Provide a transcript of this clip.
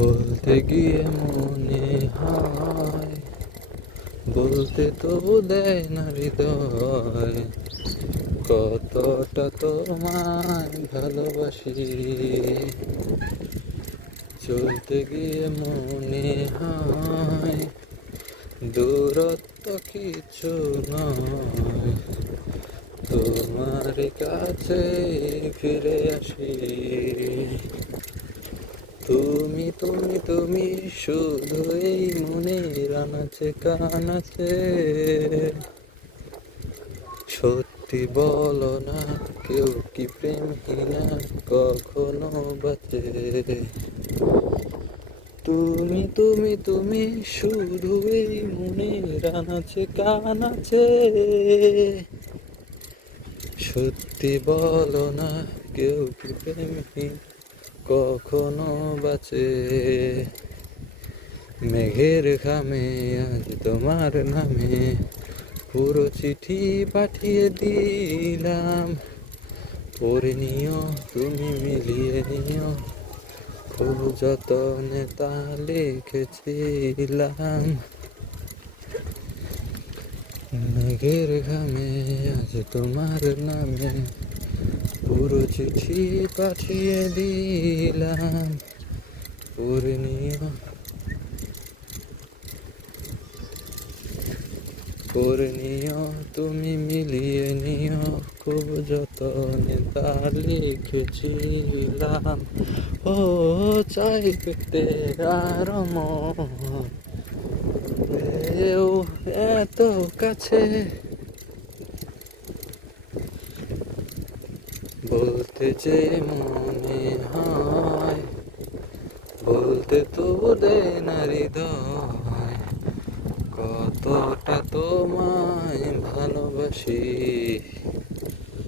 বলতে গিয়ে মনে হয়, বলতে তো দেয় না হৃদয়, কতটা তোমায় ভালোবাসি। চলতে গিয়ে মনে হয় দূরত্ব কিছু নয়, তোমার কাছে ফিরে আসি। তুমি তুমি তুমি শুধু এই মনের আনাচে কানাচে, সত্যি বলো না, কেউ কি প্রেমহীনা কখনো বাঁচে? তুমি তুমি তুমি শুধু এই মনের আনাচে কানাচে, সত্যি বলো না, কেউ কি প্রেমহীন কখনো বাঁচে? মেঘের ঘামে আজ তোমার নামে পুরো চিঠি পাঠিয়ে দিলাম, পড়ে নিও তুমি মিলিয়ে নিও, খুব যতনে তা লিখেছিলাম। মেঘের ঘামে আজ তোমার নামে পুরো চিঠি পাঠিয়ে দিলাম, পড়ে নিও করে নিও তুমি মিলিয়ে নিও, খুব যতনে তা লিখেছিলাম। ও চাই পেতে আর মন এও এত কাছে, বলতে যে মনে হয়, বলতে তো দেয় না হৃদয়, কতটা তোমায় ভালোবাসি।